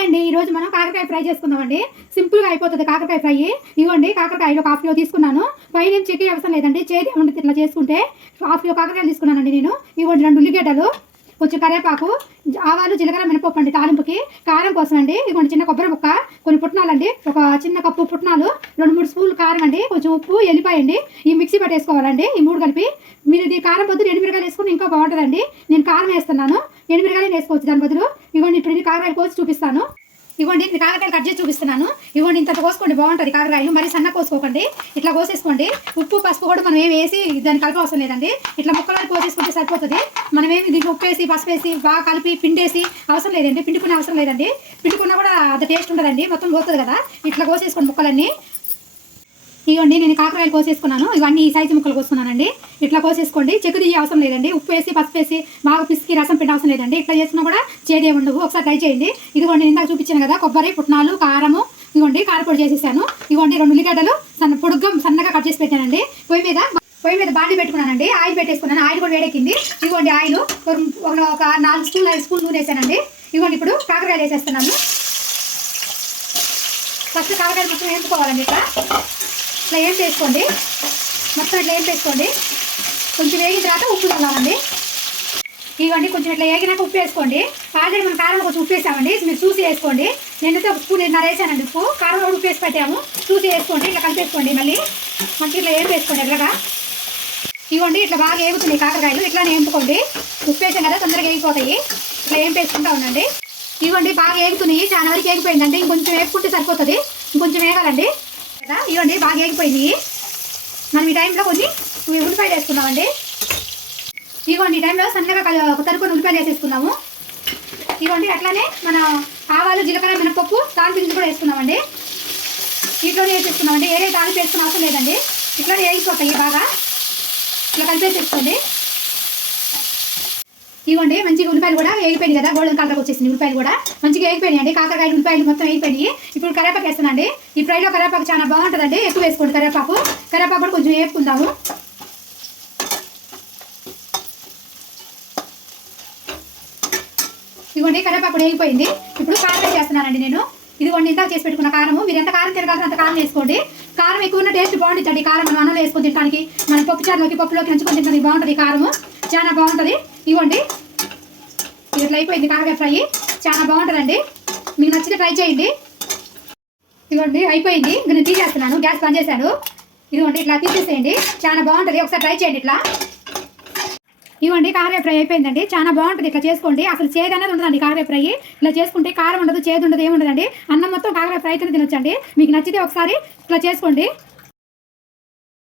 Hi అండి ఈ రోజు మనం కాకరకాయ ఫ్రై చేసుకుందామండి. అండి సింపుల్గా అయిపోతుంది కాకరకాయ ఫ్రై. ఇవ్వండి కాకరకాయలు ఒక హాఫ్ కిలో తీసుకున్నాను. పైన చెక్కి అవసరం లేదండి చేతి ఉండి ఇట్లా చేసుకుంటే హాఫ్ కిలో కాకరకాయలు తీసుకున్నానండి నేను. ఇవ్వండి రెండు ఉల్లిగడ్డలు కొంచెం కరివేపాకు ఆవాలు జీలకర్ర మినపప్పు అండి తాలింపుకి. కారం కోసం అండి ఇవ్వండి చిన్న కొబ్బరి ముక్క కొన్ని పుట్నాలండి. ఒక చిన్న కప్పు పుట్నాలు రెండు మూడు స్పూన్లు కారం అండి కొంచెం ఉప్పు ఎల్లిపాయ అండి. ఈ మిక్సీ పట్టేసుకోవాలండి ఈ మూడు కలిపి. మీరు ఇది కారం పొద్దు రెండు మిరకాయలు వేసుకుని ఇంకా బాగుంటుందండి. నేను కారం వేస్తున్నాను. ఎండుమిరకాయలు వేసుకోవచ్చు. దాని బదులు ఇవ్వండి ఇప్పుడు ఇది కాకరాయలు కోసి చూపిస్తాను. ఇవ్వండి ఇది కాకరకాయలు కట్ చేసి చూపిస్తున్నాను. ఇవ్వండి ఇంత కోసుకోండి బాగుంటుంది కాకరకాయలు. మరి సన్న కోసుకోకండి. ఇట్లా కోసేసుకోండి. ఉప్పు పసుపు కూడా మనం ఏమి వేసి దాన్ని కలిపి అవసరం లేదండి. ఇట్లా ముక్కలు కోసేసుకుంటే సరిపోతుంది. మనం ఏమి దీంట్లో ఉప్పు వేసి పసుపు వేసి బాగా కలిపి పిండేసి అవసరం లేదండి. పిండుకునే అవసరం లేదండి. పిండుకున్నా కూడా అది టేస్ట్ ఉండదండి. మొత్తం పోతుంది కదా. ఇట్లా కోసేసుకోండి ముక్కలన్నీ. ఇవ్వండి నేను కాకరకాయలు కోసేసుకున్నాను. ఇవన్నీ ఈ సైజు ముక్కలు కోసుకున్నానండి. ఇట్లా కోసేసుకోండి. చెక్కు తీయ అవసరం లేదండి. ఉప్పు వేసి పసుపు వేసి బాగా పిసికి రసం పిండి అవసరం లేదండి. ఇట్లా చేసినా కూడా చేదే ఉండవు. ఒకసారి ట్రై చేయండి. ఇదిగోండి ఇందాక చూపించాను కదా కొబ్బరి పుట్నాలు కారము. ఇదిగోండి కారపొడి చేసేసాను. ఇదిగోండి రెండు ఉల్లిగడ్డలు సన్న పొడుగ్గా సన్నగా కట్ చేసి పెట్టానండి. పొయ్యి మీద పొయ్యి మీద బాండి పెట్టుకున్నానండి. ఆయిల్ పెట్టేసుకున్నాను. ఆయిల్ కూడా వేడెక్కింది. ఇదిగోండి ఆయిల్ ఒక ఒక నాలుగు స్పూన్ ఐదు స్పూన్ నూనె వేసానండి. ఇదిగోండి ఇప్పుడు కాకరకాయలు వేసేస్తున్నాను. ఫస్ట్ కాకరకాయలు మొత్తం వేసుకోవాలండి ఇట్లా. ఇట్లా ఏం చేసుకోండి. మొత్తం ఇట్లా ఏం చేసుకోండి. కొంచెం వేగిన తర్వాత ఉప్పు చల్లాలండి. ఇవ్వండి కొంచెం ఇట్లా వేగినాక ఉప్పు వేసుకోండి. ఆల్రెడీ మనం కారం కొంచెం ఉప్పు వేసామండి. మీరు చూసి వేసుకోండి. నేనైతే ఒక స్పూన్ ఎన్నర వేసానండి ఉప్పు. కారం కూడా ఉప్పు వేసి పెట్టాము. చూసి వేసుకోండి ఇట్లా కలిపేసుకోండి మళ్ళీ. మంచి ఇట్లా ఏం వేసుకోండి ఎట్లాగా ఇవ్వండి ఇట్లా బాగా వేగుతున్నాయి కాకరకాయలు. ఇట్లానే వేపుకోండి. ఉప్పు వేసాం కదా తొందరగా వేగిపోతాయి. ఇట్లా ఏం వేసుకుంటా ఉండండి. ఇవ్వండి బాగా వేగుతున్నాయి చాలా వరకు వేగిపోయిందండి ఇంకొంచెం వేపుకుంటే సరిపోతుంది. ఇంకొంచెం వేగాలండి. ఇవ్వండి బాగా ఏగిపోయింది. మనం ఈ టైంలో కొన్ని ఉల్లిపాయలు వేసుకున్నామండి ఇవ్వండి ఈ టైంలో సన్నగా కల- తరుపుని ఉల్లిపాయలు వేసేసుకున్నాము ఇవ్వండి అట్లానే మన ఆవాలు జీలకర్ర మినపప్పు తాలిపించి కూడా వేసుకున్నామండి వీటిలోనే వేసేసుకున్నామండి ఏరే తాలింపు వేసుకున్న అవసరం లేదండి. ఇట్లానే వేగిపోతాయి బాగా. ఇట్లా కలిపేసేసుకోండి. ఇవ్వండి మంచిగా ఉల్లిపాయలు కూడా వేగిపోయింది కదా గోల్డెన్ కలర్ వచ్చేసింది ఉల్లిపాయలు కూడా. మంచిగా వేగిపోయినాయి అండి కాకరకాయలు ఉల్లిపాయలు మొత్తం వేగిపోయినాయి ఇప్పుడు కరేపాకు వేస్తానండి ఈ ఫ్రైలో కరేపాకు చాలా బాగుంటుందండి. ఎక్కువ వేసుకోండి కరేపాకు. కరేపాకు కూడా కొంచెం వేపుకుందాము. ఇదిగోండి కరేపాకు కూడా వేగిపోయింది ఇప్పుడు కారం చేస్తున్నానండి నేను. ఇదిగోండి ఇంత చేసి పెట్టుకున్న కారం మీరు ఎంత కారం తిరగాలి అంత కారం వేసుకోండి. కారం ఎక్కువ ఉన్న టేస్ట్ బాగుంటుంది కారం మనం అన్నంలో వేసుకొని తినడానికి మనం పప్పు చారులోకి పప్పులోకి నంచుకొని తినడానికి బాగుంటుంది కారం చాలా బాగుంటుంది. ఇవ్వండి. ఇది ఇట్లా అయిపోయింది కాకరకాయ ఫ్రై. చాలా బాగుంటుందండి. మీకు నచ్చితే ట్రై చేయండి. ఇదిగోండి అయిపోయింది. ఇంక నేను తీసేస్తున్నాను. గ్యాస్ బంద్ చేశాను. ఇదిగోండి ఇట్లా తీసేసేయండి. చాలా బాగుంటుంది. ఒకసారి ట్రై చేయండి ఇట్లా. ఇవ్వండి కారే ఫ్రై అయిపోయిందండి. చాలా బాగుంటుంది ఇట్లా చేసుకోండి. అసలు చేదు అనేది ఉండదండి కారే ఫ్రై. ఇట్లా చేసుకుంటే కారం ఉండదు చేదు ఉండదు ఏముండదండి. అన్నం మొత్తం కాకరకాయ ఫ్రై అయితే తినొచ్చండి. మీకు నచ్చితే ఒకసారి ఇట్లా చేసుకోండి.